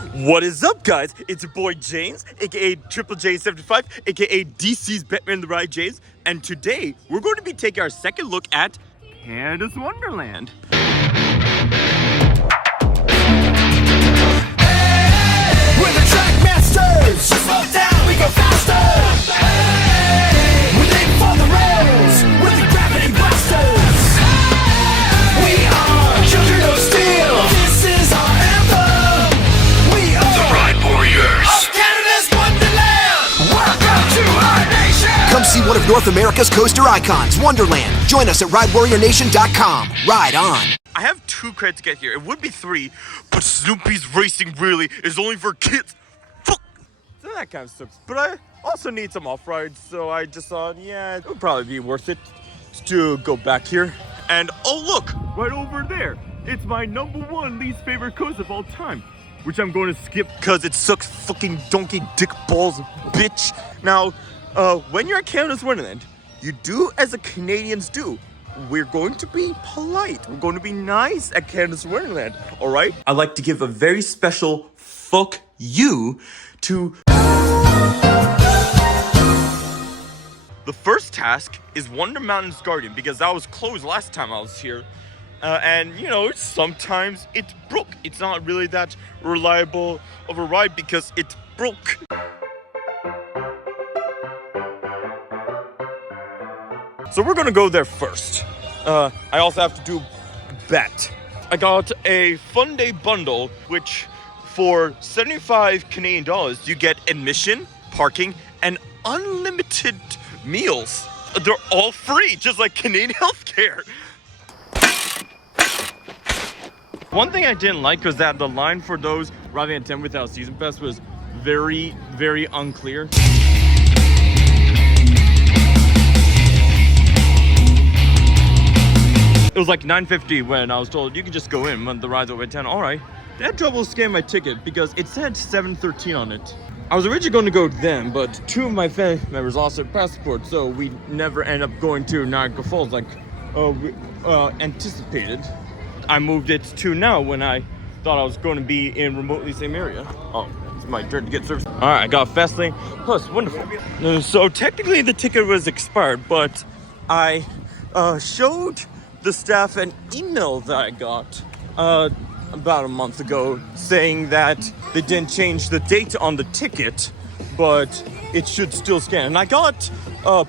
What is up, guys? It's your boy James, aka Triple J75, aka DC's Batman the Ride James, and today we're going to be taking our second look at Canada's Wonderland. We're the track masters. Slow down, we go faster. Hey, we aim for the rails. We're the gravity blasters. Hey, we are children of steel. This is our anthem. We are the Ride Warriors of Canada's Wonderland. Welcome to our nation. Come see one of North America's coaster icons, Wonderland. Join us at RideWarriorNation.com. Ride on. I have 2 credits to get here. It would be 3, but Snoopy's Racing really is only for kids. Fuck. So that kind of sucks. But I also need some off-rides, so I just thought, yeah, it would probably be worth it to go back here. And oh look, right over there, it's my #1 least favorite coaster of all time, which I'm going to skip because it sucks fucking donkey dick balls, bitch. Now, when you're at Canada's Wonderland, you do as the Canadians do. We're going to be polite. We're going to be nice at Canada's Wonderland, all right? I'd like to give a very special fuck you to... The first task is Wonder Mountain's Guardian, because that was closed last time I was here. And, you know, sometimes it's broke. It's not really that reliable of a ride because it's broke. So we're gonna go there first. I also have to do bet. I got a Fun Day bundle, which for 75 Canadian dollars, you get admission, parking, and unlimited meals. They're all free, just like Canadian healthcare. One thing I didn't like was that the line for those riding at 10 without season pass was very, very unclear. It was like $9.50 when I was told you could just go in when the ride's over at 10. All right. They had trouble scanning my ticket because it said 7:13 on it. I was originally going to go then, but 2 of my family members lost their passport, so we never end up going to Niagara Falls like anticipated. I moved it to now when I thought I was going to be in remotely same area. Oh, it's my turn to get service. All right, I got Fast Lane Plus, wonderful. So technically the ticket was expired, but I showed the staff an email that I got about a month ago saying that they didn't change the date on the ticket, but it should still scan. And I got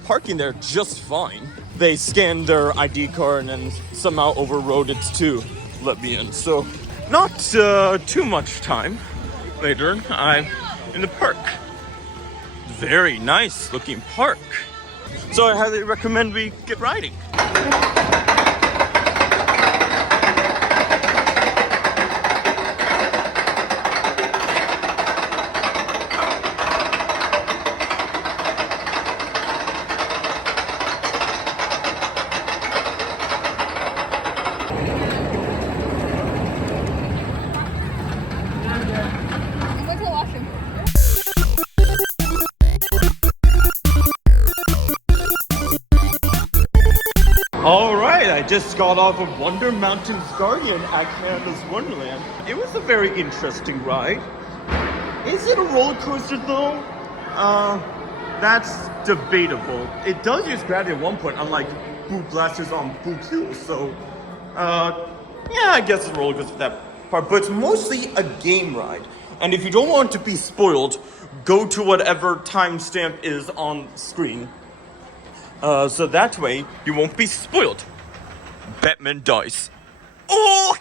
parking there just fine. They scanned their ID card and then somehow overrode it to let me in. So not too much time later, I'm in the park. Very nice looking park. So I highly recommend we get riding. Alright, I just got off of Wonder Mountain's Guardian at Canada's Wonderland. It was a very interesting ride. Is it a roller coaster though? That's debatable. It does use gravity at one point, unlike Boot Blasters on Boogaloo, so yeah, I guess it's a roller coaster for that part, but it's mostly a game ride. And if you don't want to be spoiled, go to whatever timestamp is on screen. So that way, you won't be spoiled. Batman dies. Oh!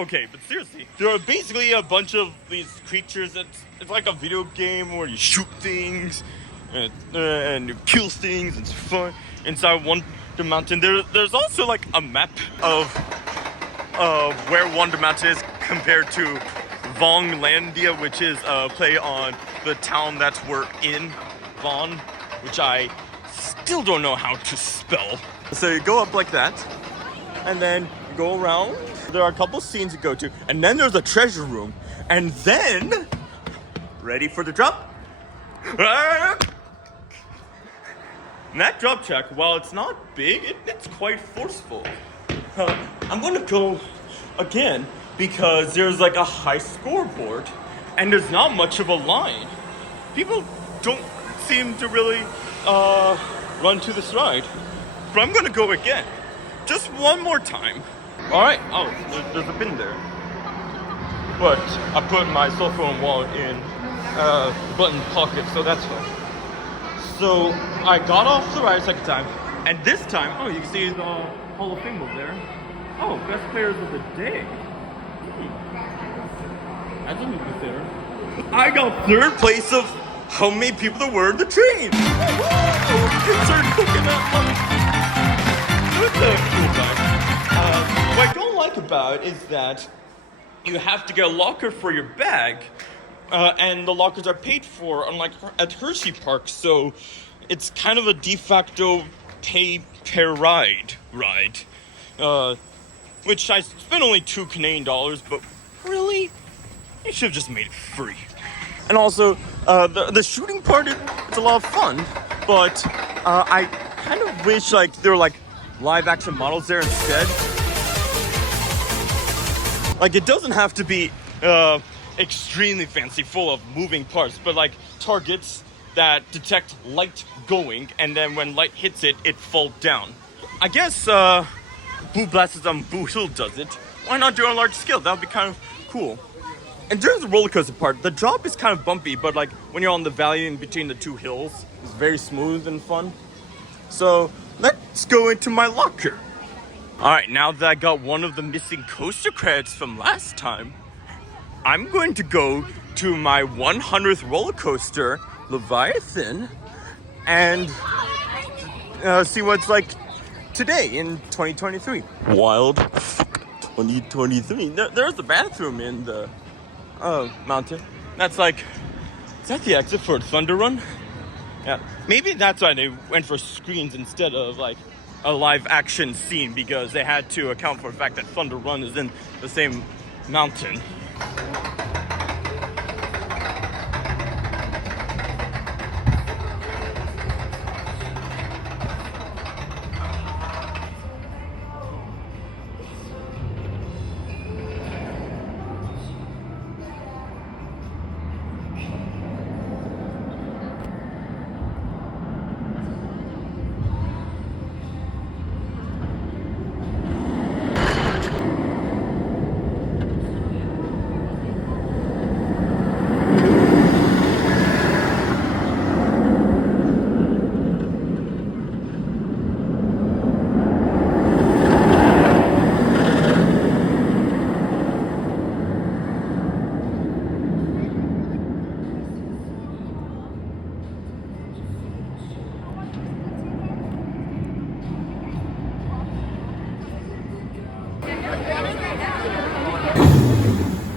Okay, but seriously, there are basically a bunch of these creatures. It's like a video game where you shoot things and you kill things. It's fun. Inside Wonder Mountain, there's also like a map of where Wonder Mountain is compared to Vaughanlandia, which is a play on the town that we're in, Vaughan, which I still don't know how to spell. So you go up like that, and then you go around. There are a couple scenes you go to, and then there's a treasure room, and then, ready for the drop? And that drop check, while it's not big, it's quite forceful. I'm gonna go again because there's like a high scoreboard and there's not much of a line. People don't seem to really run to this ride. But I'm gonna go again. Just one more time. Alright, oh, there's a bin there. But I put my cell phone wallet in the button pocket, so that's fine. So I got off the ride a second time, and this time, oh, you can see the Hall of Fame over there. Oh, best players of the day. I didn't get there. I got third place of how many people there were in the train. Concerned coconut money. It's a cool time. What I don't like about it is that you have to get a locker for your bag. And the lockers are paid for, unlike at Hershey Park, so it's kind of a de facto pay per ride, which I spent only $2 Canadian, but really, you should have just made it free. And also, the shooting part, it's a lot of fun, but I kind of wish like there were like live action models there instead. Like it doesn't have to be extremely fancy, full of moving parts, but like targets that detect light going, and then when light hits it, it falls down. I guess Boo Blasters on Boo Hill does it. Why not do it on a large scale? That would be kind of cool. And there's the roller coaster part. The drop is kind of bumpy, but like when you're on the valley in between the two hills, it's very smooth and fun. So let's go into my locker. All right, now that I got one of the missing coaster credits from last time, I'm going to go to my 100th roller coaster, Leviathan, and see what it's like today in 2023. Wild 2023. There's the bathroom in the mountain. That's like, is that the exit for Thunder Run? Yeah, maybe that's why they went for screens instead of like a live action scene, because they had to account for the fact that Thunder Run is in the same mountain.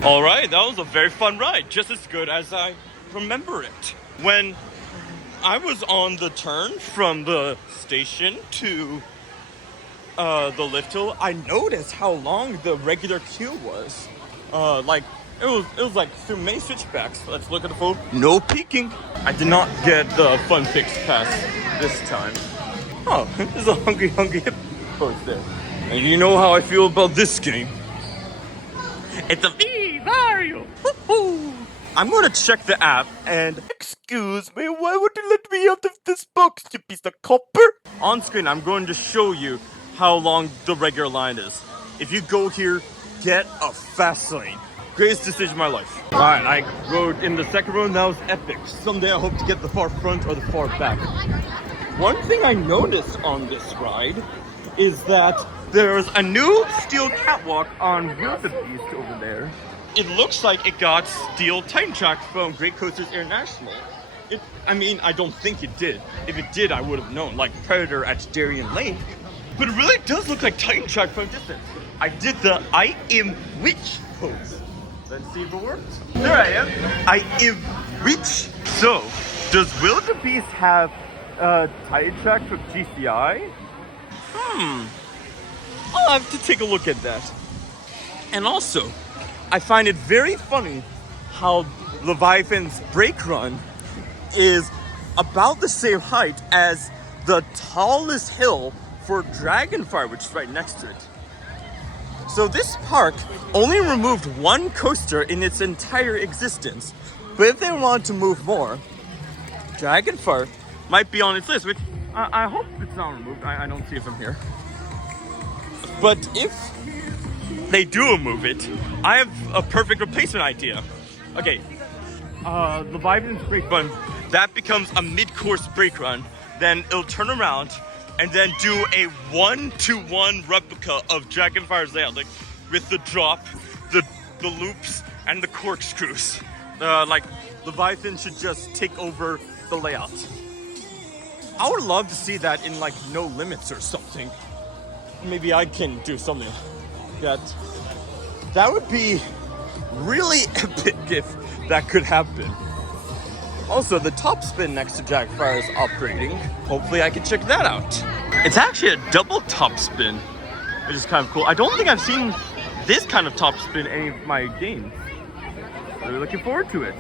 Alright, that was a very fun ride, just as good as I remember it. When I was on the turn from the station to the lift hill, I noticed how long the regular queue was. Like, it was like through many switchbacks. Let's look at the phone. No peeking. I did not get the Fun Fix pass this time. Oh, there's a Hungry Hip post there. And you know how I feel about this game. It's a Mario! Woo-hoo. I'm gonna check the app and... Excuse me, why would you let me out of this box, you piece of copper? On screen, I'm going to show you how long the regular line is. If you go here, get a fast lane. Greatest decision of my life. Alright, I rode in the second row and that was epic. Someday I hope to get the far front or the far back. One thing I noticed on this ride is that there's a new steel catwalk on Wildebeest over there. It looks like it got steel Titan Track from Great Coasters International. I don't think it did. If it did, I would have known, like Predator at Darien Lake. But it really does look like Titan Track from a distance. I did the I am witch pose. Let's see if it works. There I am. I am witch. So, does Wildebeest have Titan Track from GCI? I'll have to take a look at that. And also, I find it very funny how Leviathan's brake run is about the same height as the tallest hill for Dragonfire, which is right next to it. So this park only removed one coaster in its entire existence. But if they want to move more, Dragonfire might be on its list, which I hope it's not removed. I don't see it from here. But if they do remove it, I have a perfect replacement idea. Okay, Leviathan's brake run, that becomes a mid-course brake run. Then it'll turn around and then do a 1-to-1 replica of Dragonfire's layout, like with the drop, the loops, and the corkscrews. Like Leviathan should just take over the layout. I would love to see that in like No Limits or something. Maybe I can do something like that. That would be really epic if that could happen. Also, the top spin next to Dragonfire is upgrading. Hopefully I can check that out. It's actually a double top spin, which is kind of cool. I don't think I've seen this kind of top spin in any of my games. Really looking forward to it.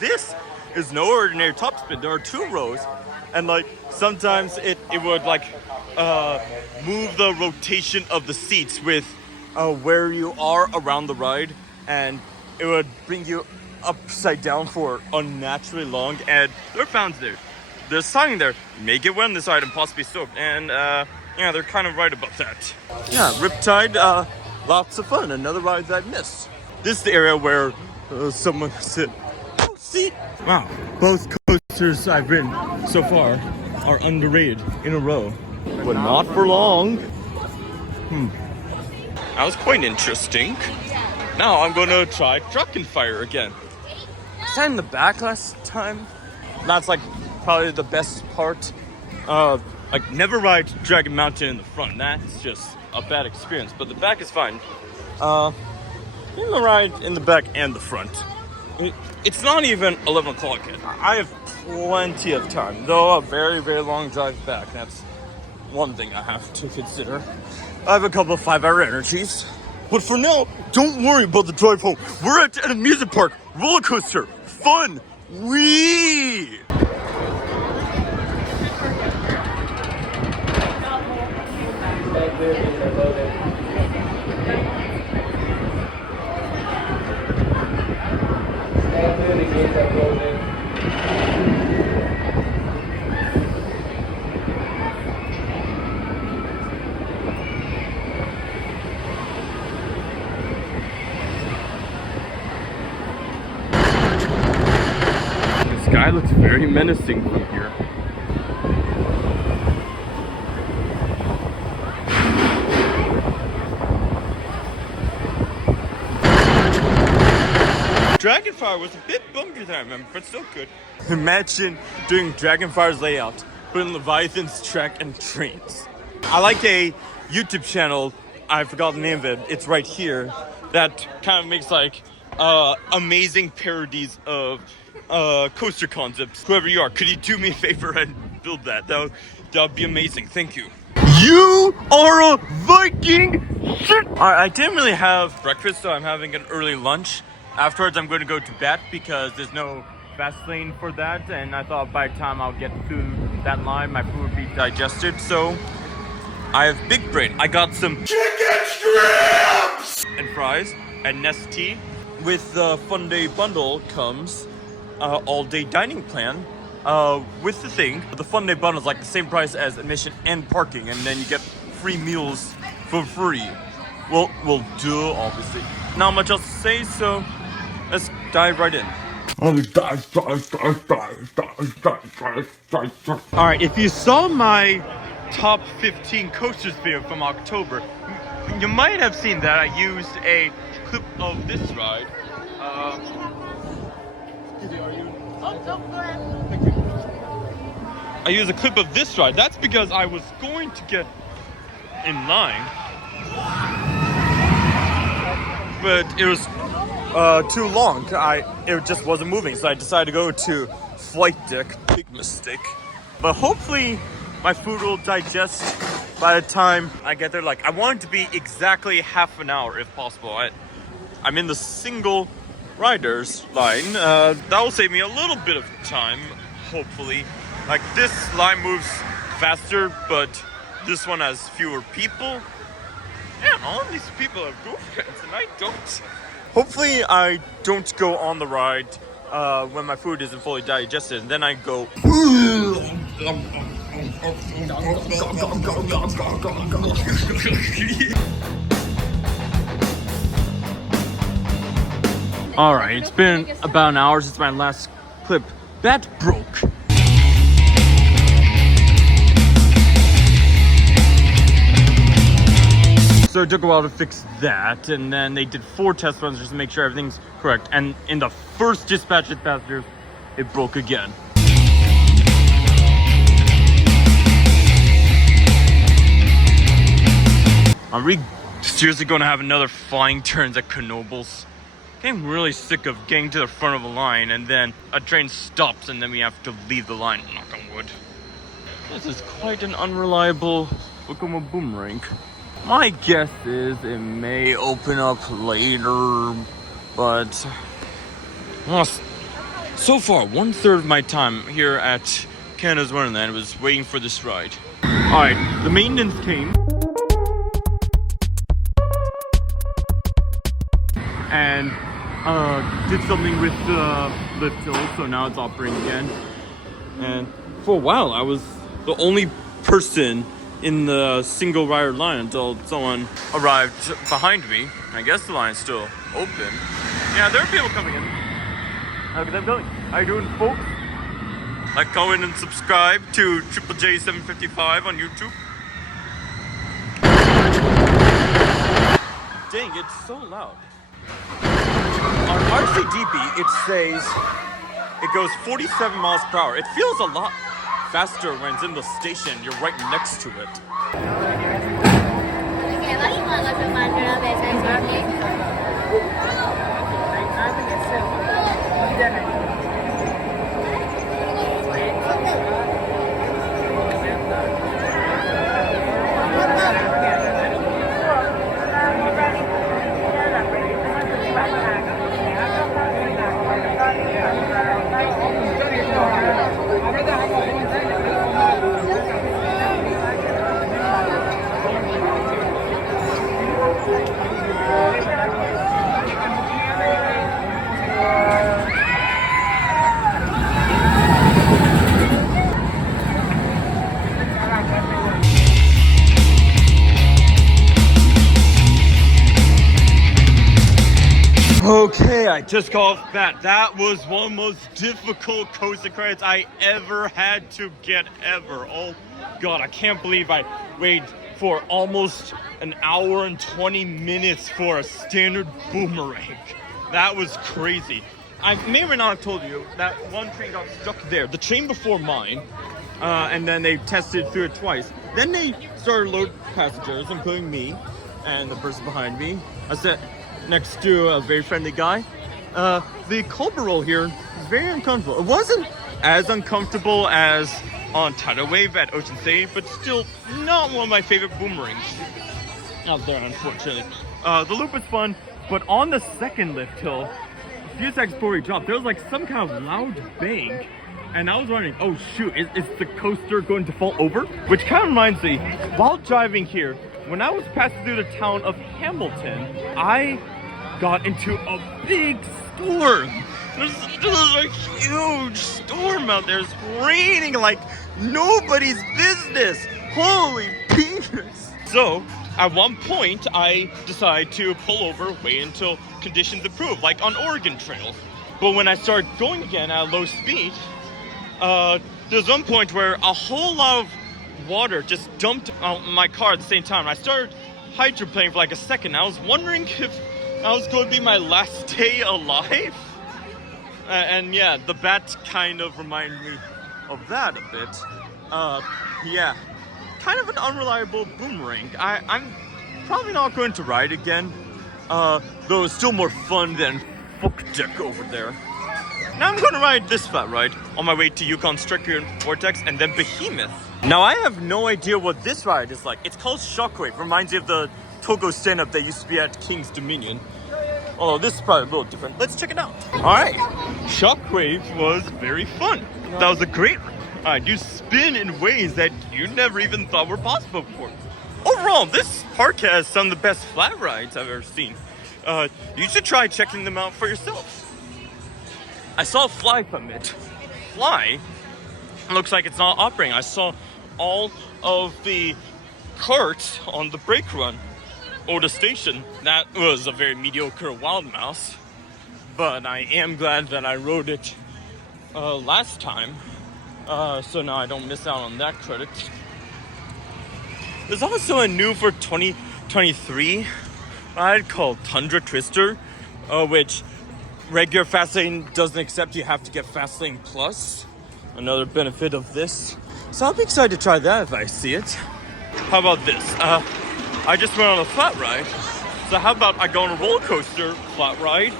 This is no ordinary top spin. There are two rows, and like sometimes it would like move the rotation of the seats with where you are around the ride, and it would bring you upside down for unnaturally long. And there are fountains there. There's sign there, make it wet on this ride and possibly soaked. And yeah, they're kind of right about that. Yeah, Riptide, lots of fun. Another ride that I missed. This is the area where someone said, "Oh, see." Wow, both coasters I've ridden so far are underrated in a row, but not for long. That was quite interesting. Now I'm gonna try Dragonfire again. I sat in the back last time. That's like probably the best part. Like never ride Dragon Mountain in the front. That's just a bad experience. But the back is fine. In the ride in the back and the front. It's not even 11 o'clock yet. I have plenty of time, though a very, very long drive back. That's one thing I have to consider. I have a couple of 5-hour energies. But for now, don't worry about the drive home. We're at an amusement park, roller coaster, fun, wee! The sky looks very menacing from here. Dragonfire was a bit bumpier than I remember, but still good. Imagine doing Dragonfire's layout, but in Leviathan's track and trains. I like a YouTube channel, I forgot the name of it, it's right here, that kind of makes like amazing parodies of coaster concepts. Whoever you are, could you do me a favor and build that? That would be amazing, thank you. You are a Viking! I didn't really have breakfast, so I'm having an early lunch. Afterwards, I'm going to go to bed because there's no fast lane for that, and I thought by the time I'll get to that line, my food would be digested. So I have big brain. I got some chicken strips and fries and Nestea. With the Fun Day bundle comes all-day dining plan. With the thing, the Fun Day bundle is like the same price as admission and parking, and then you get free meals for free. Well, duh, obviously. Not much else to say, so let's dive right in. Alright, if you saw my top 15 coasters video from October, you might have seen that I used a clip of this ride. Excuse me, are you? Oh, no, go ahead. Thank you. I used a clip of this ride. That's because I was going to get in line, but it was too long. It just wasn't moving, so I decided to go to flight deck. Big mistake. But hopefully my food will digest by the time I get there. Like, I want it to be exactly half an hour if possible. I'm in the single riders line. That will save me a little bit of time, hopefully. Like, this line moves faster, but this one has fewer people. Yeah, all of these people have girlfriends and I don't. Hopefully I don't go on the ride when my food isn't fully digested, and then I go. Alright, it's been about an hour since my last clip. That broke. So it took a while to fix that, and then they did 4 test runs just to make sure everything's correct. And in the first dispatch of passengers, it broke again. I'm really seriously going to have another flying turns at Knoebels. I'm really sick of getting to the front of a line and then a train stops and then we have to leave the line. Knock on wood. This is quite an unreliable Boogaloo boomerang. My guess is it may open up later, but so far 1/3 of my time here at Canada's Wonderland was waiting for this ride. Alright, the maintenance came and did something with the lift hill, so now it's operating again. And for a while I was the only person in the single rider line until someone arrived behind me. I guess the line's still open. Yeah, there are people coming in. How can I tell you? How you doing, folks? Like, comment, and subscribe to Triple J755 on YouTube. Dang, it's so loud. On RCDB, it says it goes 47 miles per hour. It feels a lot faster when it's in the station. You're right next to it. Okay, I just got off that. That was one of the most difficult coaster credits I ever had to get ever. Oh God, I can't believe I waited for almost an hour and 20 minutes for a standard boomerang. That was crazy. I may or may not have told you that one train got stuck there. The train before mine, and then they tested through it twice. Then they started loading passengers, including me and the person behind me. I sat next to a very friendly guy. The Culver roll here is very uncomfortable. It wasn't as uncomfortable as on Tidal Wave at Ocean City, but still not one of my favorite boomerangs out there, unfortunately. The loop was fun, but on the second lift hill, a few seconds before we dropped, there was like some kind of loud bang, and I was wondering, oh shoot, is the coaster going to fall over? Which kind of reminds me, while driving here, when I was passing through the town of Hamilton, I got into a big storm. There's a huge storm out there. It's raining like nobody's business. Holy penis. So, at one point, I decided to pull over, wait until conditions improve, like on Oregon Trail. But when I started going again at low speed, there's one point where a whole lot of water just dumped on my car at the same time. I started hydroplaning for like a second. I was wondering if I was going to be my last day alive. And yeah, the bat kind of reminded me of that a bit. Yeah, kind of an unreliable boomerang. I'm probably not going to ride again, though it's still more fun than fuck deck over there. Now I'm going to ride this flat ride on my way to Yukon Striker and Vortex and then Behemoth. Now I have no idea what this ride is like. It's called Shockwave. Reminds me of the Togo stand-up that used to be at King's Dominion. Although this is probably a little different. Let's check it out. Alright, Shockwave was very fun. That was a great ride. You spin in ways that you never even thought were possible before. Overall, this park has some of the best flat rides I've ever seen. You should try checking them out for yourself. I saw Fly from it. Fly looks like it's not operating. I saw all of the carts on the brake run or the station. That was a very mediocre Wild Mouse, but I am glad that I rode it last time, so now I don't miss out on that credit. There's also a new for 2023 ride called Tundra Twister, which regular Fastlane doesn't accept. You have to get Fastlane Plus. Another benefit of this. So I'll be excited to try that if I see it. How about this? I just went on a flat ride. So how about I go on a roller coaster flat ride,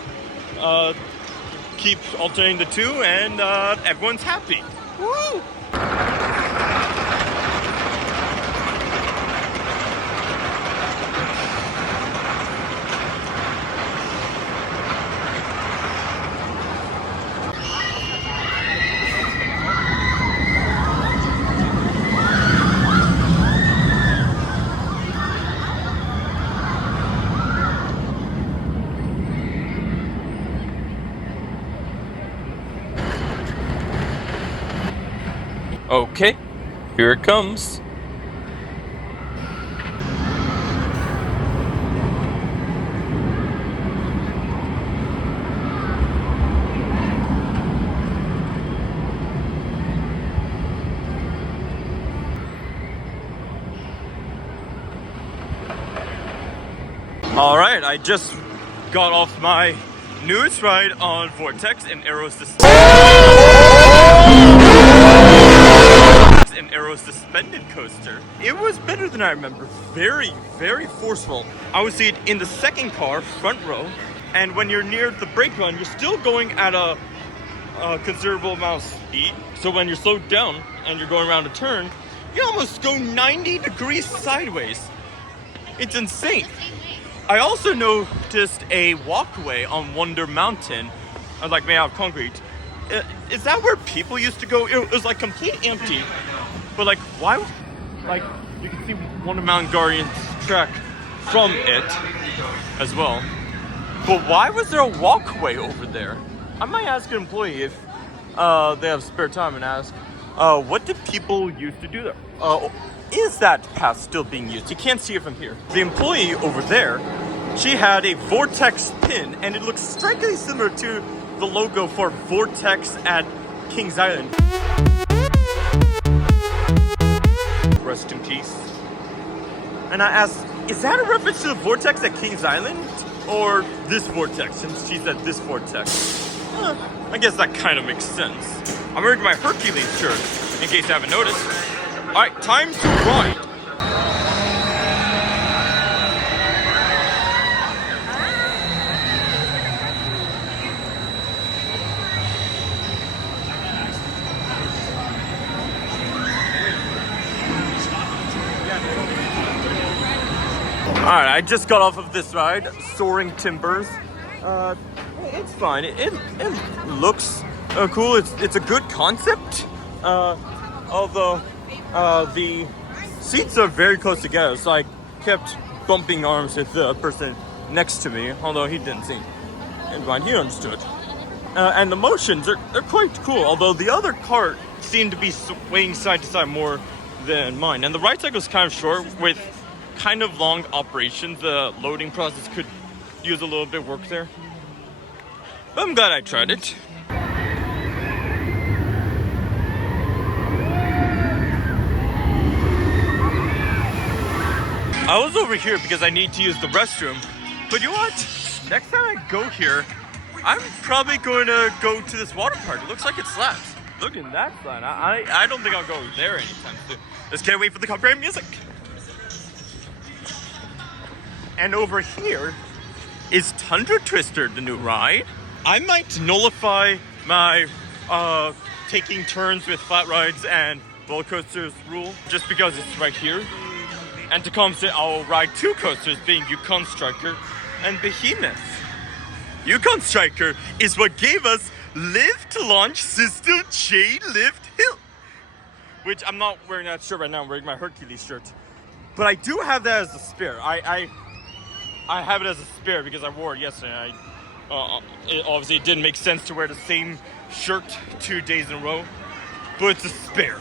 keep alternating the two, and everyone's happy. Woo! Okay, here it comes. All right, I just got off my newest ride on Vortex in Arrow's suspended coaster. It was better than I remember. Very, very forceful. I would see it in the second car, front row, and when you're near the brake run, you're still going at a considerable amount of speed. So when you're slowed down and you're going around a turn, you almost go 90 degrees sideways. It's insane. I also noticed a walkway on Wonder Mountain, like made out of concrete. Is that where people used to go? It was like completely empty. But like, why? Like, you can see Wonder Mountain Guardian's track from it as well. But why was there a walkway over there? I might ask an employee if they have spare time and ask, what did people used to do there? Is that path still being used? You can't see it from here. The employee over there, she had a Vortex pin, and it looks strikingly similar to the logo for Vortex at Kings Island. Rest in peace. And I asked, is that a reference to the Vortex at Kings Island? Or this Vortex, since she said this Vortex? I guess that kind of makes sense. I'm wearing my Hercules shirt, in case you haven't noticed. Alright, time to ride. Alright, I just got off of this ride, Soaring Timbers. It's fine. It looks cool. It's a good concept. Although the seats are very close together, so I kept bumping arms with the person next to me, although he didn't seem in mind. He understood. And the motions are quite cool, although the other cart seemed to be swaying side to side more than mine. And the ride cycle is kind of short with kind of long operation. The loading process could use a little bit of work there. But I'm glad I tried it. I was over here because I need to use the restroom. But you know what? Next time I go here, I'm probably going to go to this water park. It looks like it slaps. Look at that sign. I don't think I'll go there anytime soon. Just can't wait for the copyright music. And over here is Tundra Twister, the new ride. I might nullify my taking turns with flat rides and roller coasters rule just because it's right here. And to compensate, I'll ride 2 coasters, being Yukon Striker and Behemoth. Yukon Striker is what gave us Lift Launch System Chain Lift Hill. Which I'm not wearing that shirt right now, I'm wearing my Hercules shirt. But I do have that as a spare. I have it as a spare because I wore it yesterday. Obviously it didn't make sense to wear the same shirt 2 days in a row. But it's a spare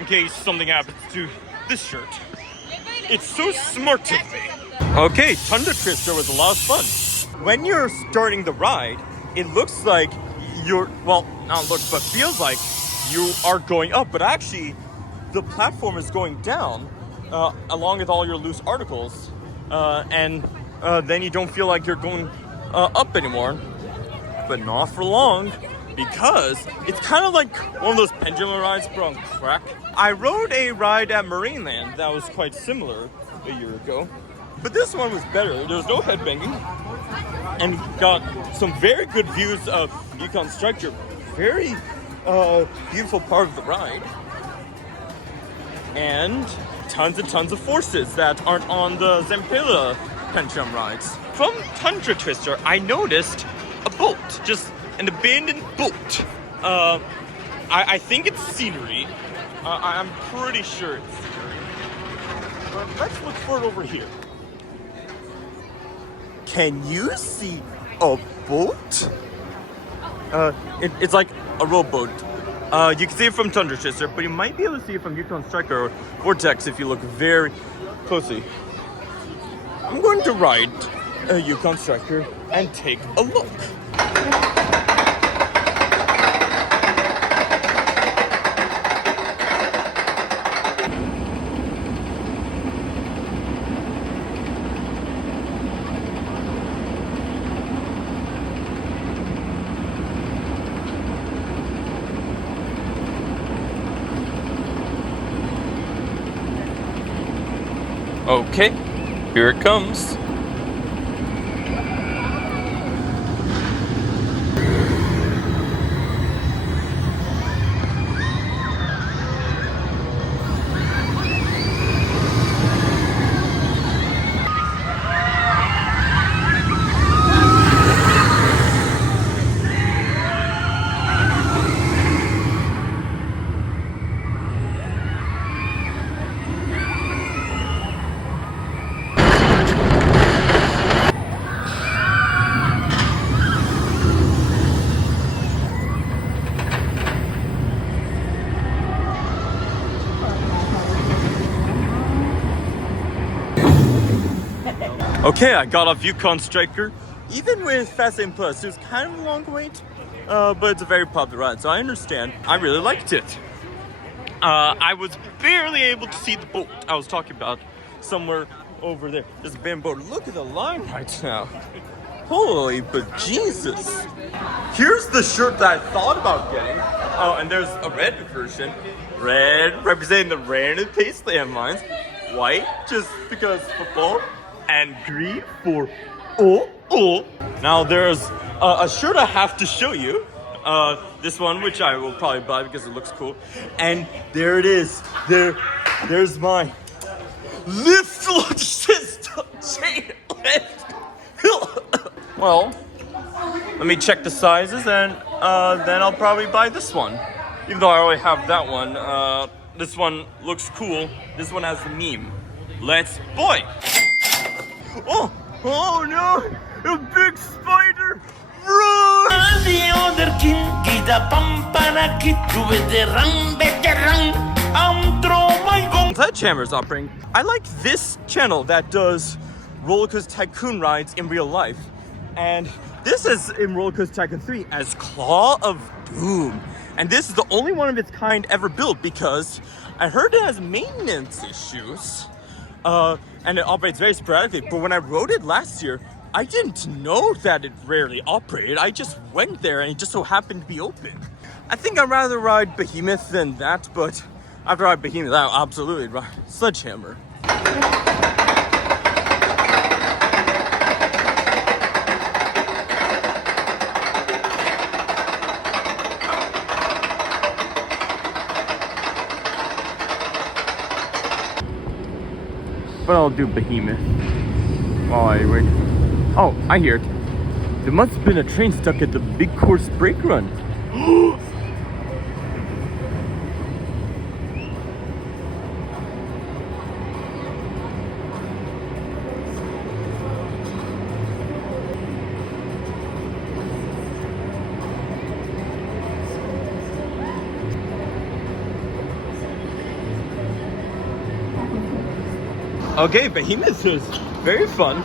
in case something happens to this shirt. It's so smart of me. Okay, Tundra Twister was a lot of fun. When you're starting the ride, it looks like you're, well, not looks, but feels like you are going up. But actually, the platform is going down along with all your loose articles. And then you don't feel like you're going up anymore. But not for long, because it's kind of like one of those pendulum rides but on crack. I rode a ride at Marineland that was quite similar a year ago, but this one was better. There was no headbanging, and got some very good views of Yukon Striker. Very beautiful part of the ride, and tons of forces that aren't on the Zempela pendulum rides. From Tundra Twister, I noticed a boat, just an abandoned boat. I think it's scenery. I'm pretty sure it's scenery. But let's look for it over here. Can you see a boat? It's like a rowboat. You can see it from Tundra Twister, but you might be able to see it from Yukon Striker or Vortex if you look very closely. I'm going to ride a Yukon Striker and take a look. Okay, here it comes. Okay, I got off Yukon Striker. Even with Fast Lane Plus, it was kind of a long wait, but it's a very popular ride, so I understand. I really liked it. I was barely able to see the boat I was talking about somewhere over there. There's a bamboo boat. Look at the line right now. Holy bejesus. Here's the shirt that I thought about getting. Oh, and there's a red version. Red, representing the random pace landmines. White, just because football. And green for oh. Now there's a shirt I have to show you. This one, which I will probably buy because it looks cool. And there it is. There's my lift launch system chain lift. Well, let me check the sizes, and then I'll probably buy this one. Even though I already have that one. This one looks cool. This one has the meme. Let's boy. Oh no! A big spider! Run! The other king, kita pampana kit, tu veteran, I'm throw my gun. Sledgehammer's operating. I like this channel that does Roller Coaster Tycoon rides in real life. And this is in Roller Coaster Tycoon 3 as Claw of Doom. And this is the only one of its kind ever built because I heard it has maintenance issues. And it operates very sporadically. But when I rode it last year, I didn't know that it rarely operated. I just went there and it just so happened to be open. I think I'd rather ride Behemoth than that, but after I ride Behemoth, I'll absolutely ride Sledgehammer. But I'll do Behemoth while I wait. Oh, I hear it. There must have been a train stuck at the big course brake run. Okay, Behemoth is very fun.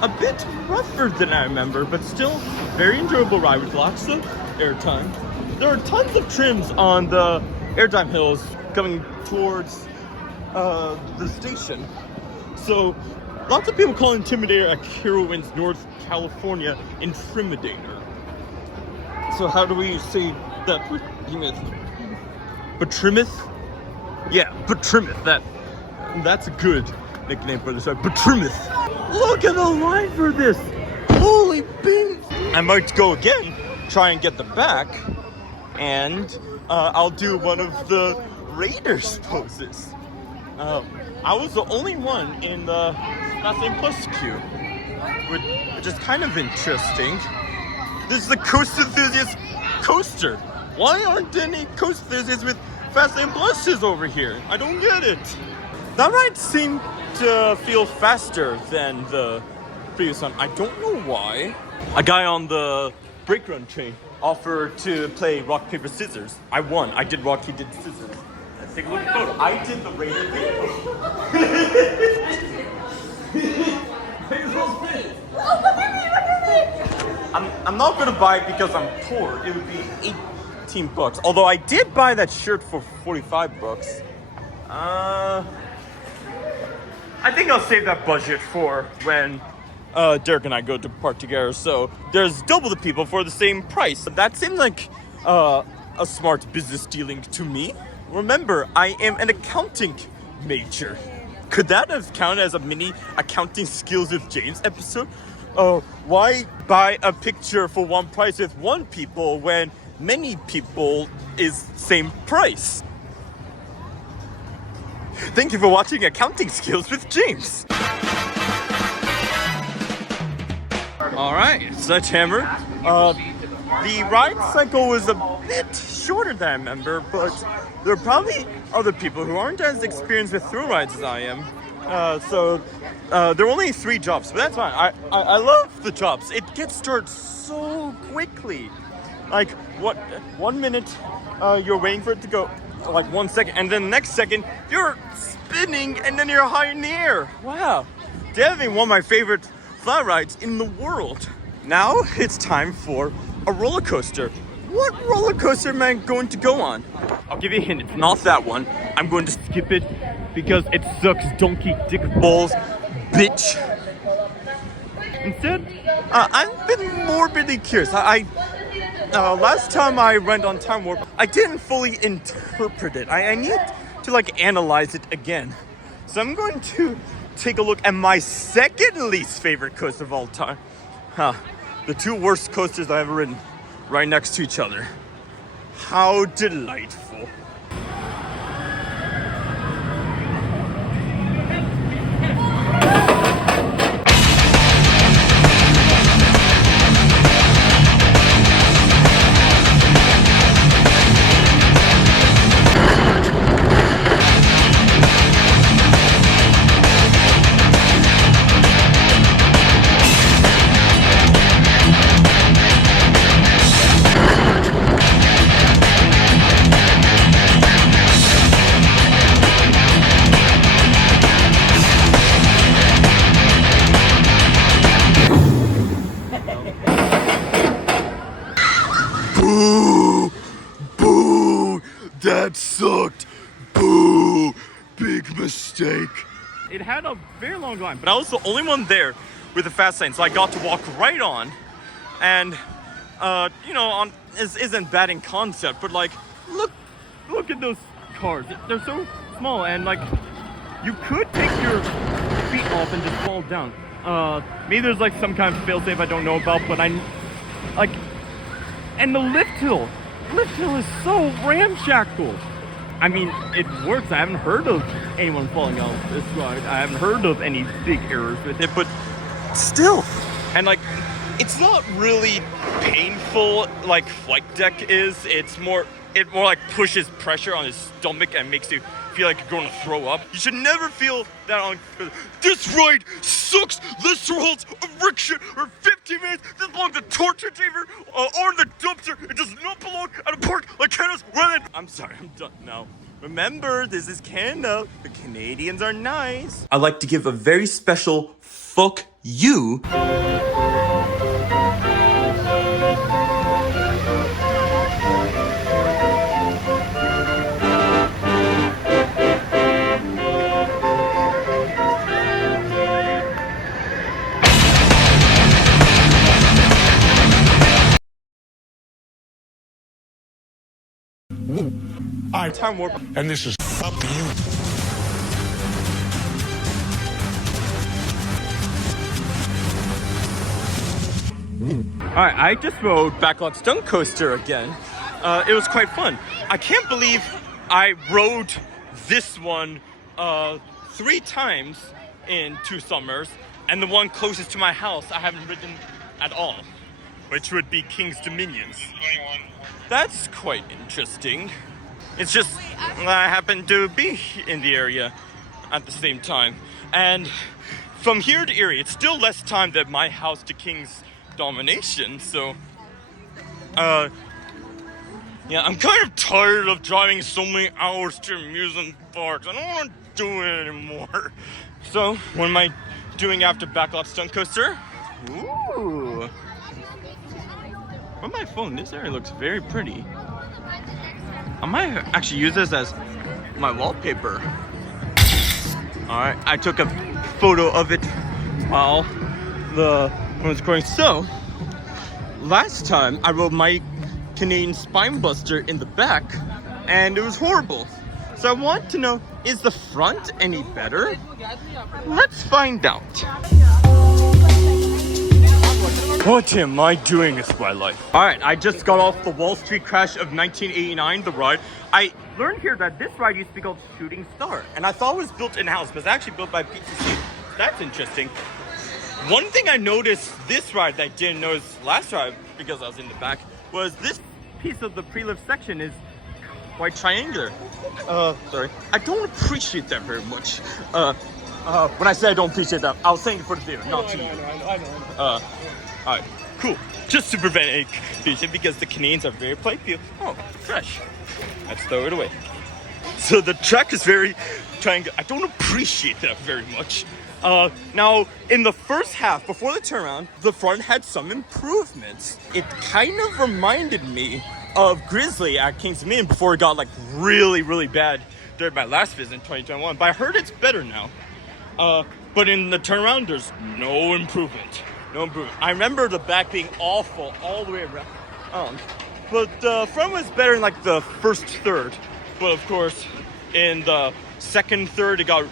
A bit rougher than I remember, but still very enjoyable ride with lots of airtime. There are tons of trims on the airtime hills coming towards the station. So lots of people call Intimidator a Carowinds, North California Intimidator. So how do we say that with Behemoth? Betrimuth? Yeah, Betrimuth. That's a good nickname for this ride. Betrimuth. Look at the line for this. Holy beans. I might go again, try and get the back, and I'll do one of the Raiders poses. I was the only one in the Fast Lane Plus queue, which is kind of interesting. This is the Coast Enthusiast coaster. Why aren't any Coast Enthusiasts with Fast Lane Pluses over here? I don't get it. That ride seemed to feel faster than the previous one. I don't know why. A guy on the brake run train offered to play rock, paper, scissors. I won. I did rock, he did scissors. Let's take a look at the photo. I did the Raider I'm not gonna buy it because I'm poor. It would be $18. Although I did buy that shirt for $45. I think I'll save that budget for when Derek and I go to park together. So there's double the people for the same price. That seems like a smart business dealing to me. Remember, I am an accounting major. Could that have counted as a mini accounting skills with James episode? Why buy a picture for one price with one people when many people is same price? Thank you for watching Accounting Skills with James. Alright, Sledgehammer. The ride cycle was a bit shorter than I remember, but there are probably other people who aren't as experienced with thrill rides as I am. So there are only 3 drops, but that's fine. I love the drops. It gets started so quickly. Like, 1 minute you're waiting for it to go, like 1 second, and then the next second you're spinning and then you're high in the air. Wow, definitely one of my favorite fly rides in the world. Now it's time for a roller coaster. What roller coaster am I going to go on? I'll give you a hint, it's not that one. I'm going to skip it because it sucks donkey dick balls, bitch. Instead, I've been morbidly curious. Last time I went on Time Warp, I didn't fully interpret it. I need to analyze it again. So I'm going to take a look at my second least favorite coaster of all time. The 2 worst coasters I've ever ridden, right next to each other. How delightful. That sucked. Boo. Big mistake. It had a very long line, but I was the only one there with the fast lane, so I got to walk right on. And, you know, isn't bad in concept, but like, look at those cars. They're so small, and like, you could take your feet off and just fall down. Maybe there's like some kind of failsafe I don't know about, but and the lift hill is so ramshackle. I mean, it works. I haven't heard of anyone falling off this ride. I haven't heard of any big errors with it, but still. And like, it's not really painful like flight deck is. It more like pushes pressure on his stomach and makes you feel like you're going to throw up. You should never feel that on. This ride sucks. This holds a rickshaw for 15 minutes. This belongs to torture chamber or the dumpster. It does not belong at a park like Canada's Wonderland. I'm sorry, I'm done now. Remember, this is Canada. The Canadians are nice. I'd like to give a very special fuck you. Time warp. And this is up to you. Alright, I just rode Backlot Stunt Coaster again. It was quite fun. I can't believe I rode this one 3 times in 2 summers, and the one closest to my house I haven't ridden at all, which would be King's Dominions. That's quite interesting. It's just I happen to be in the area at the same time. And from here to Erie, it's still less time than my house to King's Domination. So, yeah, I'm kind of tired of driving so many hours to amusement parks. I don't want to do it anymore. So, what am I doing after Backlot Stunt Coaster? Ooh. From my phone, this area looks very pretty. I might actually use this as my wallpaper. Alright, I took a photo of it while when I was recording. So, last time I rode my Canadian Spine Buster in the back, and it was horrible. So I want to know, is the front any better? Let's find out. What am I doing with my life? Alright, I just got off the Wall Street crash of 1989, the ride. I learned here that this ride used to be called Shooting Star, and I thought it was built in-house, but it's actually built by PTC. That's interesting. One thing I noticed this ride that I didn't notice last ride, because I was in the back, was this piece of the pre-lift section is quite triangular. Sorry. I don't appreciate that very much. When I say I don't appreciate that, I was saying it for the video, not to you. I know. Alright, cool. Just to prevent any confusion, because the Canadians are very polite people. Oh, fresh. Let's throw it away. So the track is very triangular. I don't appreciate that very much. Now, in the first half, before the turnaround, the front had some improvements. It kind of reminded me of Grizzly at King's Dominion before it got like really, really bad during my last visit in 2021. But I heard it's better now. But in the turnaround, there's no improvement. No improvement. I remember the back being awful all the way around. But the front was better in like the first third. But of course, in the second third, it got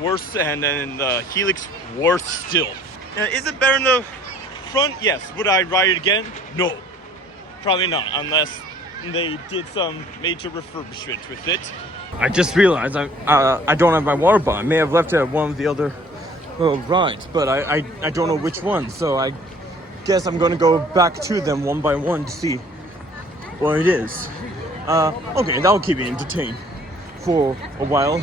worse, and then in the Helix, worse still. Is it better in the front? Yes. Would I ride it again? No. Probably not, unless they did some major refurbishment with it. I just realized I don't have my water bottle. I may have left it at one of the other rides, but I don't know which one. So I guess I'm going to go back to them one by one to see what it is. Okay, that'll keep me entertained for a while.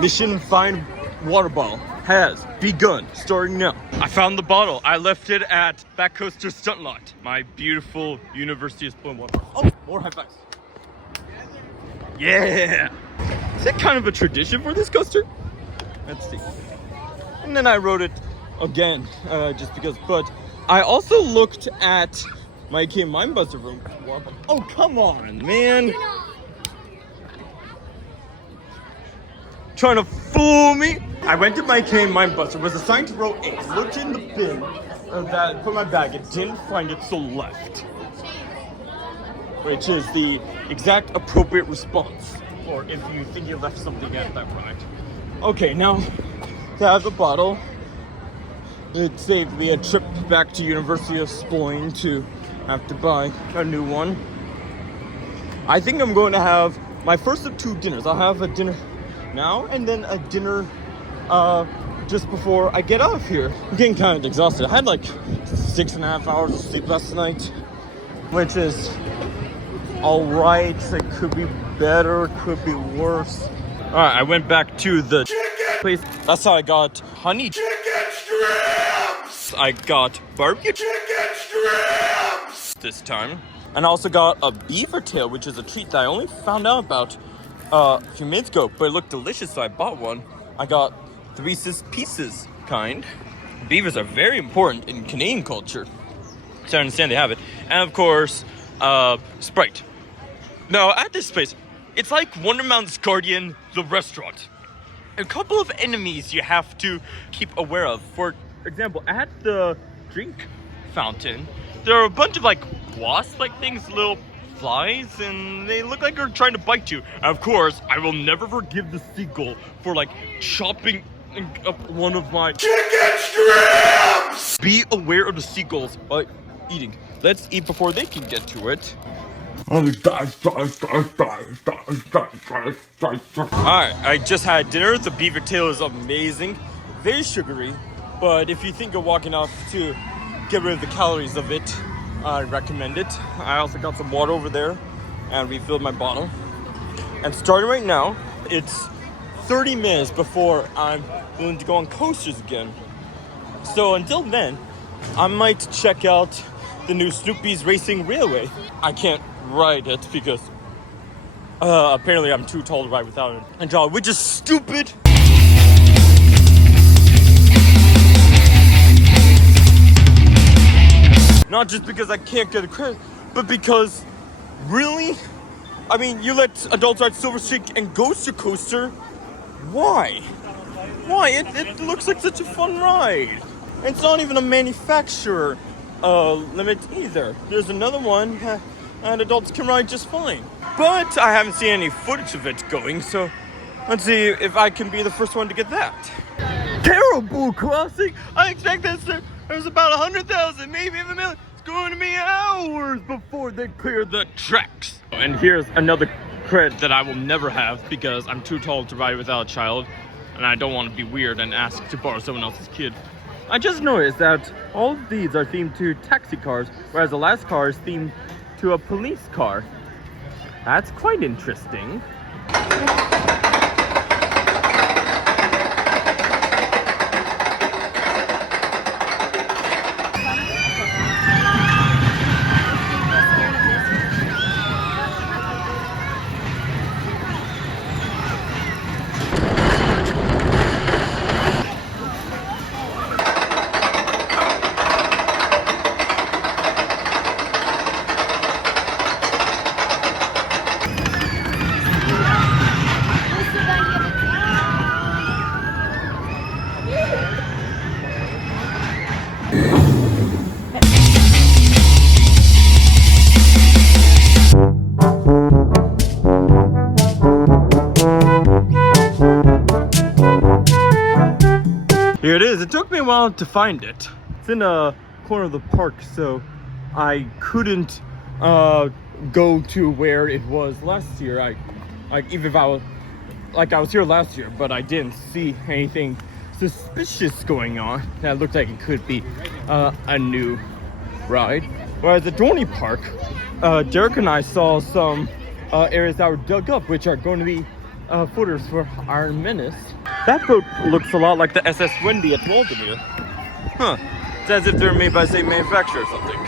Mission find water bottle has begun, starting now. I found the bottle. I left it at Back Coaster Stunt Lot. My beautiful University of Spoon water. Oh, more high fives. Yeah! Is that kind of a tradition for this coaster? Let's see. And then I rode it again, just because. But I also looked at My K Mind Buster room. Oh, come on, man. Trying to fool me. I went to my K Mind Buster, was assigned to row 8. Looked in the bin that put my bag and didn't find it, so left. Which is the exact appropriate response for if you think you left something at that ride. Okay, now to have a bottle. It saved me a trip back to University of Spoyne to have to buy a new one. I think I'm going to have my first of 2 dinners. I'll have a dinner now and then a dinner just before I get off here. I'm getting kind of exhausted. I had like 6.5 hours of sleep last night, which is alright. It could be better, it could be worse. Alright, I went back to the place. That's how I got honey chicken strips. I got barbecue chicken strips this time. And I also got a beaver tail, which is a treat that I only found out about a few minutes ago, but it looked delicious, so I bought one. I got 3 pieces kind. Beavers are very important in Canadian culture, so I understand they have it. And of course, Sprite. Now, at this place, it's like Wonderland's Guardian, the restaurant. A couple of enemies you have to keep aware of. For example, at the drink fountain, there are a bunch of like wasp-like things, little flies, and they look like they're trying to bite you. And of course, I will never forgive the seagull for like chopping up one of my chicken strips. Be aware of the seagulls while eating. Let's eat before they can get to it. Alright, I just had dinner. The beaver tail is amazing, very sugary, but if you think of walking off to get rid of the calories of it, I recommend it. I also got some water over there and refilled my bottle. And starting right now, it's 30 minutes before I'm willing to go on coasters again. So until then, I might check out the new Snoopy's Racing Railway. I can't ride it because apparently I'm too tall to ride without it. And John, which is stupid. Not just because I can't get a credit, but because, really? I mean, you let adults ride Silver Streak and Ghost Coaster. Why? Why? It looks like such a fun ride. It's not even a manufacturer limit either. There's another one and adults can ride just fine. But I haven't seen any footage of it going, so let's see if I can be the first one to get that. Caribou Crossing? I expect there's about 100,000, maybe even a million. It's going to be hours before they clear the tracks. And here's another credit that I will never have because I'm too tall to ride without a child, and I don't want to be weird and ask to borrow someone else's kid. I just noticed that all of these are themed to taxi cars, whereas the last car is themed to a police car. That's quite interesting. Here it is. It took me a while to find it. It's in a corner of the park, so I couldn't go to where it was last year. I was here last year, but I didn't see anything suspicious going on that looked like it could be a new ride. Whereas at Dorney Park, Derek and I saw some areas that were dug up, which are going to be footers for Iron Menace. That boat looks a lot like the SS Wendy at Waldemere. Huh. It's as if they're made by the same manufacturer or something.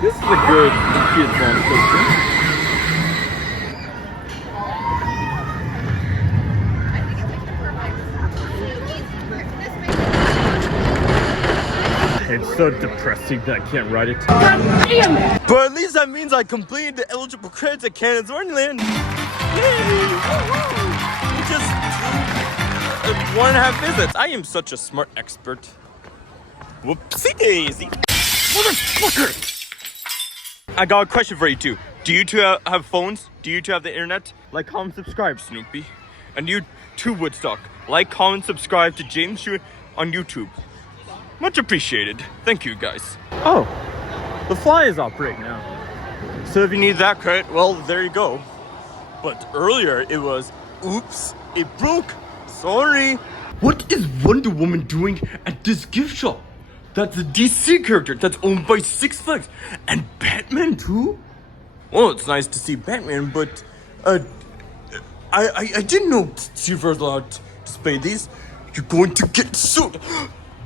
This is a good kids so depressing that I can't ride it. But at least that means I completed the eligible credits at Canada's Wonderland. Yay! Woo-hoo! Just 1.5 visits. I am such a smart expert. Whoopsie daisy. Motherfucker! I got a question for you two. Do you two have phones? Do you two have the internet? Like, comment, subscribe, Snoopy. And you too, Woodstock. Like, comment, subscribe to James Shu on YouTube. Much appreciated. Thank you, guys. Oh, the fly is operating now. So if you need that credit, well, there you go. But earlier it was, oops, it broke. Sorry. What is Wonder Woman doing at this gift shop? That's a DC character that's owned by Six Flags. And Batman too? Well, it's nice to see Batman, but I didn't know you were allowed to display these. You're going to get sued.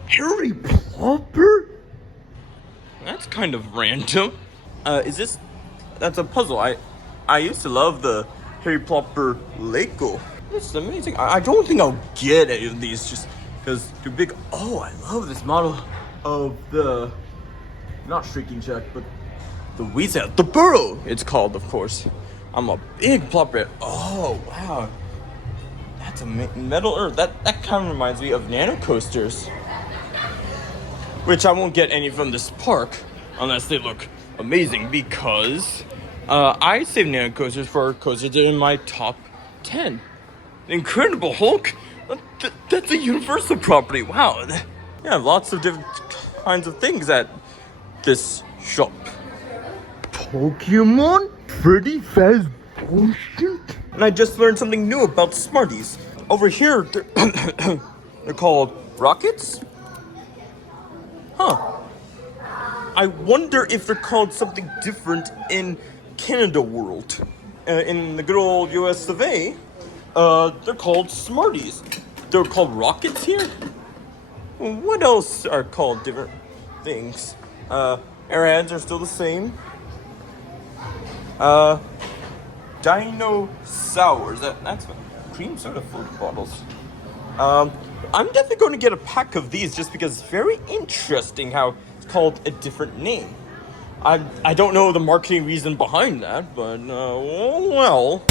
Harry Potter? That's kind of random. That's a puzzle. I used to love the Harry Potter Lego. It's amazing. I don't think I'll get any of these just because they're big. Oh, I love this model of the, not Shrieking Jack, but the Weasel, the Burrow, it's called, of course. I'm a big Plopper. Oh, wow. That's a Metal Earth. That kind of reminds me of Nano Coasters. Which I won't get any from this park unless they look amazing because I saved Nano Coasters for coasters in my top 10. Incredible Hulk? That's a Universal property. Wow. Yeah, lots of different kinds of things at this shop. Pokemon? Pretty fast potion? And I just learned something new about Smarties. Over here, they're called rockets? Huh. I wonder if they're called something different in Canada world. In the good old US of A, they're called Smarties. They're called rockets here? What else are called different things? Airheads are still the same. Dinosaurs. That's what, cream soda food bottles. I'm definitely going to get a pack of these just because it's very interesting how it's called a different name. I don't know the marketing reason behind that, but well.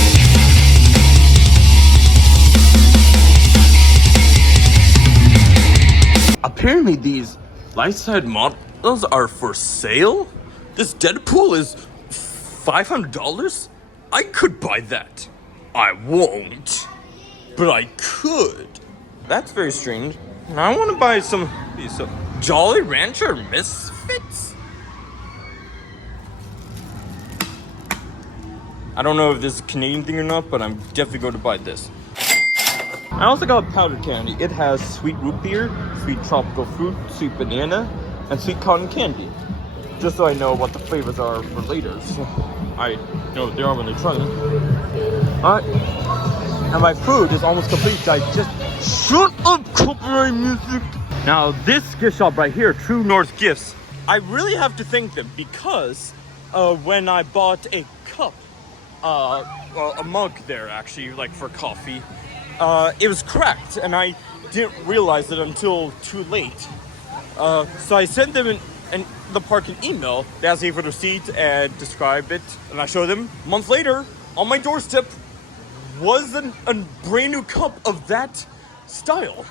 Apparently these life-size models are for sale? This Deadpool is $500? I could buy that. I won't. But I could. That's very strange. I want to buy some of these Jolly Rancher Misfits. I don't know if this is a Canadian thing or not, but I'm definitely going to buy this. I also got powdered candy. It has sweet root beer, sweet tropical fruit, sweet banana, and sweet cotton candy. Just so I know what the flavors are for later. So I know what they are when I try them. Alright. And my food is almost complete. I just shut up, copyright music. Now this gift shop right here, True North Gifts, I really have to thank them because when I bought a cup, a mug there actually, like for coffee, it was cracked and I didn't realize it until too late. So I sent them in the park an email. They asked me for the receipt and describe it, and I showed them. A month later, on my doorstep, was a brand new cup of that style.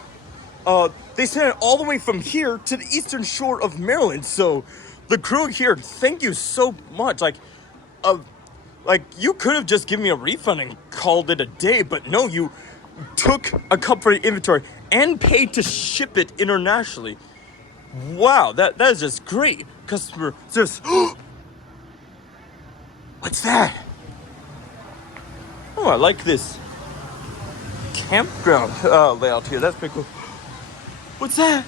They sent it all the way from here to the eastern shore of Maryland. So the crew here, thank you so much. Like you could have just given me a refund and called it a day, but no, you took a cup for the inventory and paid to ship it internationally. Wow, that is just great customer service. What's that? Oh, I like this campground layout here. That's pretty cool. What's that?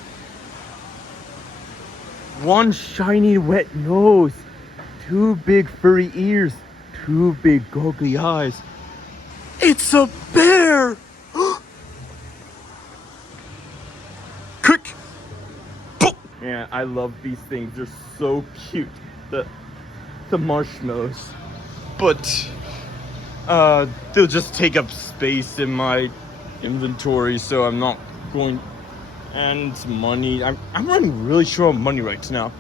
One shiny wet nose, two big furry ears, two big goggly eyes. It's a bear! Quick! Yeah, I love these things. They're so cute. The marshmallows. But they'll just take up space in my inventory, so I'm not going and money. I'm running really short of money right now.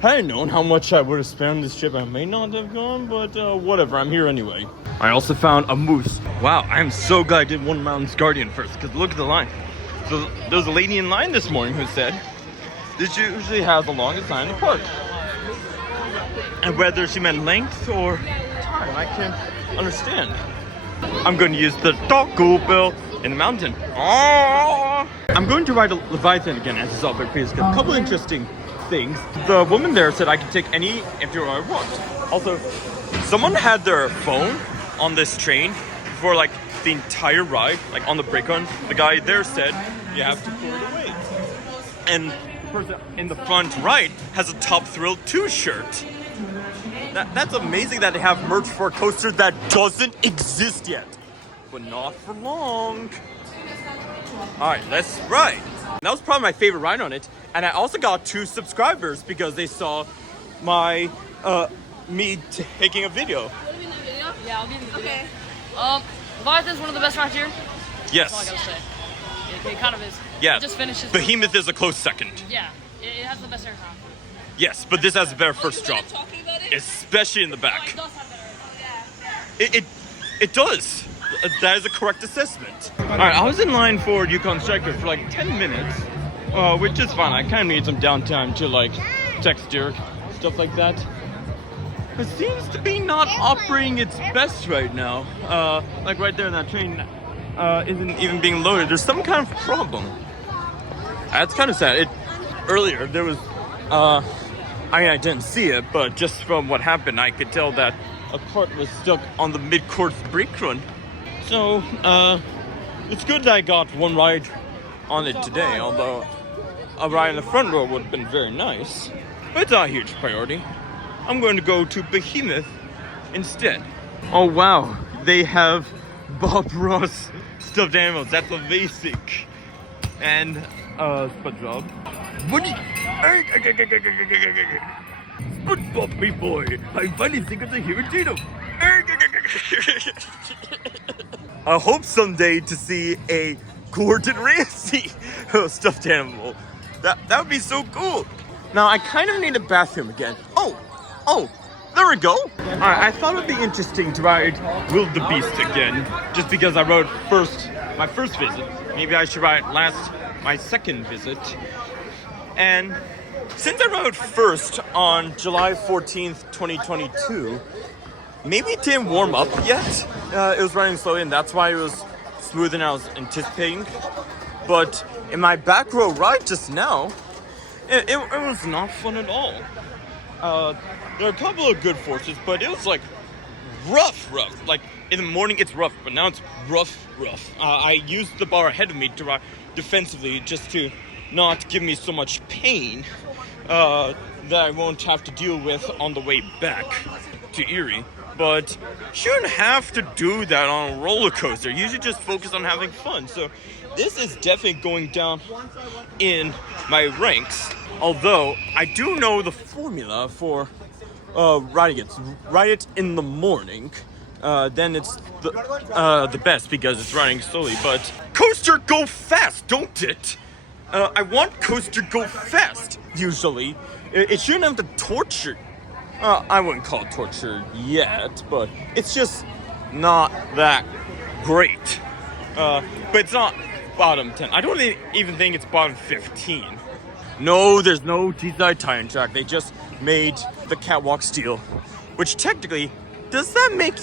Had I known how much I would have spent on this trip, I may not have gone, but whatever, I'm here anyway. I also found a moose. Wow, I am so glad I did One Mountain's Guardian first, because look at the line. So there was a lady in line this morning who said, this usually has the longest line in the park. And whether she meant length or time, I can't understand. I'm going to use the Taco Bell in the mountain. Oh! I'm going to ride a Leviathan again, as you saw by previous. A couple interesting things. The woman there said I could take any empty ride I want. Also, someone had their phone on this train for like the entire ride, like on the brake run. The guy there said you have to put it away. And the person in the front right has a Top Thrill 2 shirt. That's amazing that they have merch for a coaster that doesn't exist yet. But not for long. Alright, let's ride. That was probably my favorite ride on it. And I also got 2 subscribers because they saw my, me taking a video. Yeah, I'll be in the video. Okay. Leviathan's one of the best rides here. Yes. That's all I gotta say. It kind of is. Yeah. It just finishes. Behemoth is a close second. Yeah. It has the best airtime. Yes, but this has a better first drop. Especially in the back. Oh, it does have better. It does. That is a correct assessment. Alright, I was in line for Yukon Striker for like 10 minutes. Which is fine. I kind of need some downtime to like text Dirk, stuff like that. It seems to be not operating its best right now. Like right there in that train isn't even being loaded. There's some kind of problem. That's kind of sad. Earlier there was, I didn't see it, but just from what happened, I could tell that a cart was stuck on the mid-course brake run. So, it's good that I got one ride on it today, although a ride in the front row would have been very nice. But it's not a huge priority. I'm going to go to Behemoth instead. Oh wow, they have Bob Ross stuffed animals. That's a basic. And SpongeBob. Buddy! SpongeBob, big boy! I finally think of the hero. I hope someday to see a Gordon Ramsay stuffed animal. That would be so cool. Now I kind of need a bathroom again. Oh, there we go. Alright, I thought it'd be interesting to ride Wildebeest again, just because I rode my first visit. Maybe I should ride my second visit. And since I rode first on July 14th, 2022, maybe it didn't warm up yet. It was running slowly, and that's why it was smoother than I was anticipating. But in my back row ride just now, it was not fun at all. There are a couple of good forces, but it was like rough. Like in the morning it's rough, but now it's rough. I used the bar ahead of me to ride defensively just to not give me so much pain that I won't have to deal with on the way back to Erie. But shouldn't have to do that on a roller coaster. You should just focus on having fun. So this is definitely going down in my ranks. Although I do know the formula for riding it. Ride it in the morning. Then it's the best because it's running slowly. But coaster go fast, don't it? I want coaster go fast. Usually, it shouldn't have to torture. I wouldn't call it torture yet, but it's just not that great. But it's not bottom 10. I don't even think it's bottom 15. No, there's no T-side tie-in track. They just made the catwalk steel, which technically, does that make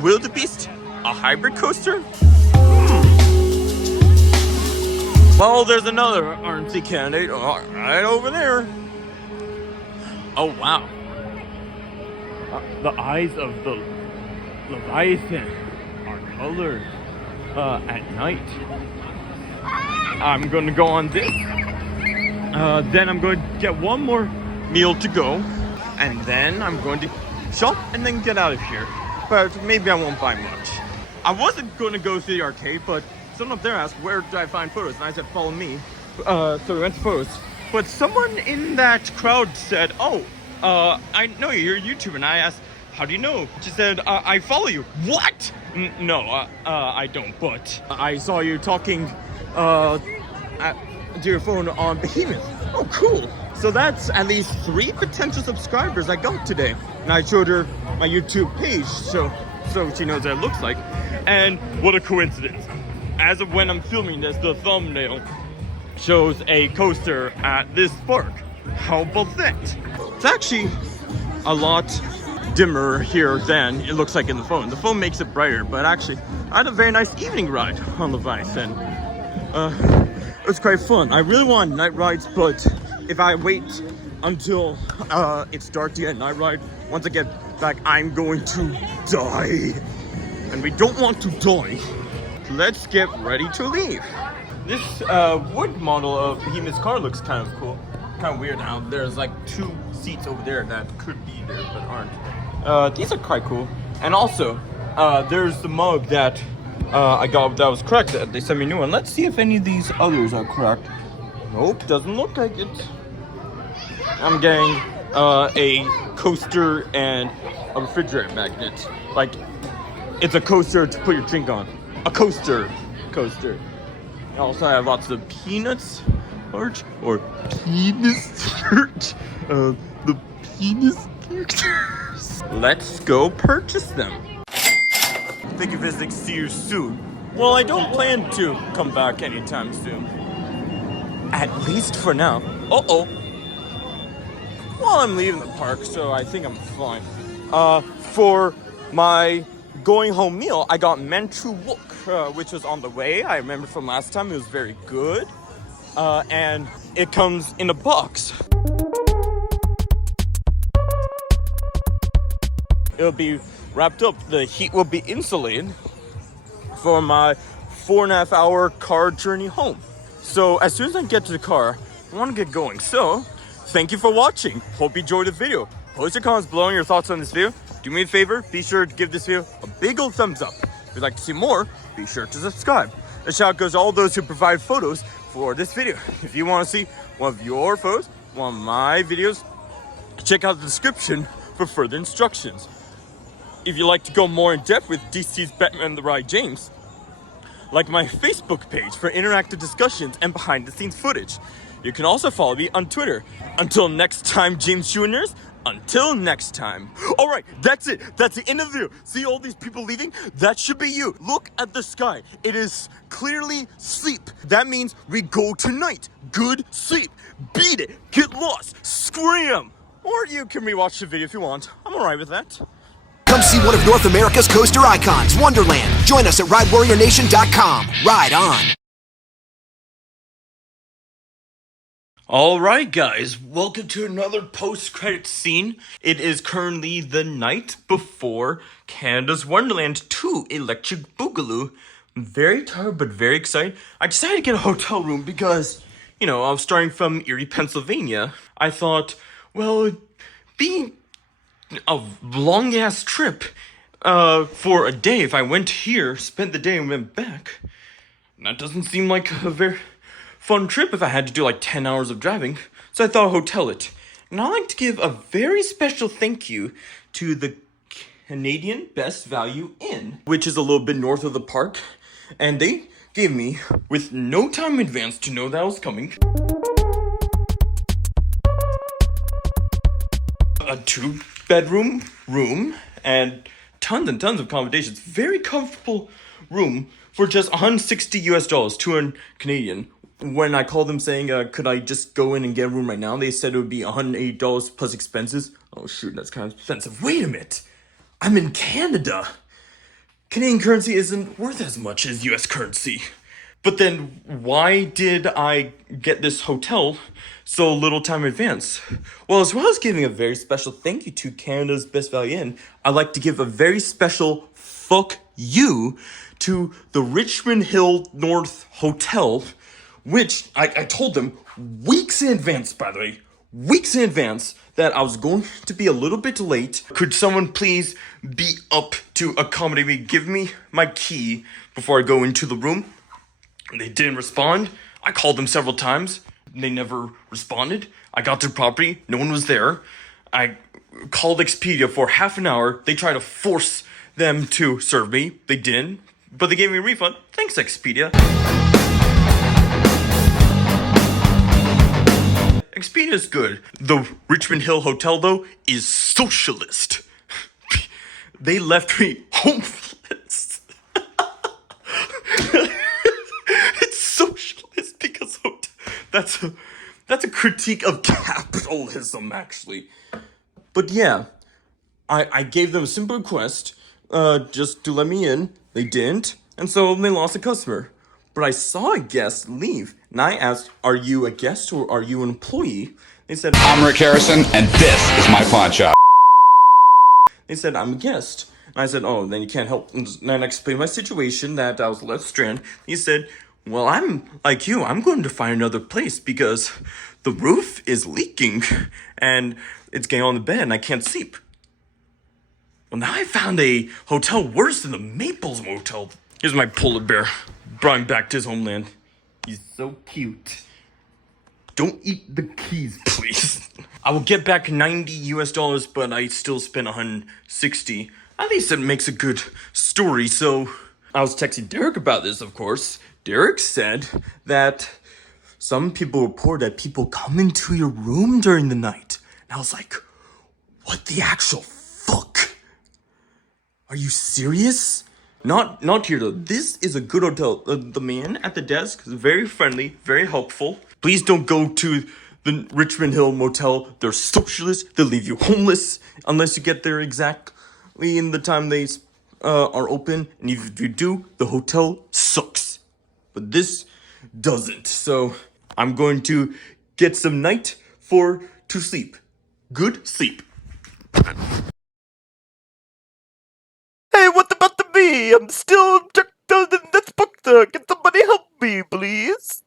Wildebeest a hybrid coaster? Well, there's another RMC candidate right over there. Oh, wow. The eyes of the Leviathan are colored at night. I'm going to go on this. Then I'm going to get one more meal to go. And then I'm going to shop and then get out of here. But maybe I won't buy much. I wasn't going to go to the arcade, but someone up there asked, where do I find photos? And I said, follow me. So we went to photos. But someone in that crowd said, oh, I know you're a YouTuber. And I asked, how do you know? She said, I follow you. What? No, I don't. But I saw you talking to your phone on Behemoth. Oh, cool. So that's at least 3 potential subscribers I got today. And I showed her my YouTube page, so she knows what it looks like. And what a coincidence. As of when I'm filming this, the thumbnail shows a coaster at this park. How about that? It's actually a lot dimmer here than it looks like in the phone. The phone makes it brighter, but actually I had a very nice evening ride on Levi's, and it was quite fun. I really want night rides, but if I wait until it's dark to get a night ride, once I get back, I'm going to die. And we don't want to die. Let's get ready to leave. This wood model of Behemoth's car looks kind of cool. Kind of weird how there's like 2 seats over there that could be there but aren't. These are quite cool. And also, there's the mug that I got that was correct. They sent me a new one. Let's see if any of these others are correct. Nope, doesn't look like it. I'm getting a coaster and a refrigerator magnet. Like, it's a coaster to put your drink on. A coaster. Coaster. I also have lots of peanuts merch or penis merch. The penis characters. Let's go purchase them. Thank you for visiting. See you soon. Well, I don't plan to come back anytime soon. At least for now. Uh-oh. Well, I'm leaving the park, so I think I'm fine. For my going home meal, I got Manchu Wok, which was on the way. I remember from last time, it was very good. And it comes in a box. It'll be wrapped up. The heat will be insulated for my 4.5 hour car journey home. So as soon as I get to the car, I want to get going. So thank you for watching. Hope you enjoyed the video. Post your comments below on your thoughts on this video. Do me a favor, be sure to give this video a big old thumbs up. If you'd like to see more, be sure to subscribe. A shout out goes to all those who provide photos for this video. If you want to see one of your photos, one of my videos, check out the description for further instructions. If you'd like to go more in depth with DC's Batman the Ride James, like my Facebook page for interactive discussions and behind the scenes footage. You can also follow me on Twitter. Until next time, James Juniors. Until next time. All right, that's it. That's the end of the video. See all these people leaving? That should be you. Look at the sky. It is clearly sleep. That means we go tonight. Good sleep. Beat it. Get lost. Scream. Or you can rewatch the video if you want. I'm all right with that. Come see one of North America's coaster icons, Wonderland. Join us at RideWarriorNation.com. Ride on. Alright guys, welcome to another post-credit scene. It is currently the night before Canada's Wonderland 2 Electric Boogaloo. I'm very tired but very excited. I decided to get a hotel room because, I was starting from Erie, Pennsylvania. I thought, well, it'd be a long-ass trip for a day if I went here, spent the day and went back. That doesn't seem like a very fun trip if I had to do like 10 hours of driving, so I thought I'd hotel it. And I'd like to give a very special thank you to the Canadian Best Value Inn, which is a little bit north of the park, and they gave me, with no time in advance to know that I was coming, a 2-bedroom room and tons and tons of accommodations. Very comfortable room for just $160 to Canadian. When I called them saying, could I just go in and get a room right now? They said it would be $180 plus expenses. Oh shoot, that's kind of expensive. Wait a minute. I'm in Canada. Canadian currency isn't worth as much as US currency. But then why did I get this hotel so little time in advance? Well, as well as giving a very special thank you to Canada's Best Value Inn, I'd like to give a very special fuck you to the Richmond Hill North Hotel, which I told them weeks in advance, by the way, weeks in advance, that I was going to be a little bit late. Could someone please be up to accommodate me, give me my key before I go into the room? They didn't respond. I called them several times. They never responded. I got to the property. No one was there. I called Expedia for half an hour. They tried to force them to serve me. They didn't, but they gave me a refund. Thanks, Expedia. Expedia is good. The Richmond Hill Hotel, though, is socialist. They left me homeless. It's socialist because that's a critique of capitalism, actually. But yeah, I gave them a simple request, just to let me in. They didn't, and so they lost a customer. But I saw a guest leave, and I asked, "Are you a guest or are you an employee?" They said, I'm Rick Harrison, and this is my pawn shop. They said, "I'm a guest." And I said, "Oh, then you can't help." And I explained my situation, that I was left stranded. He said, "Well, I'm like you. I'm going to find another place because the roof is leaking and it's getting on the bed and I can't sleep." Well, now I found a hotel worse than the Maples Motel. Here's my polar bear. Brought him back to his homeland. He's so cute. Don't eat the keys, please. I will get back $90 US, but I still spent 160. At least it makes a good story, so I was texting Derek about this, of course. Derek said that some people report that people come into your room during the night. And I was like, what the actual fuck? Are you serious? Not here though. This is a good hotel. The man at the desk is very friendly, very helpful. Please don't go to the Richmond Hill Motel. They're socialists. They'll leave you homeless unless you get there exactly in the time they are open. And if you do, the hotel sucks. But this doesn't. So I'm going to get some night to sleep. Good sleep. Hey, what about the me? I'm still checked out in this book. Can somebody help me, please?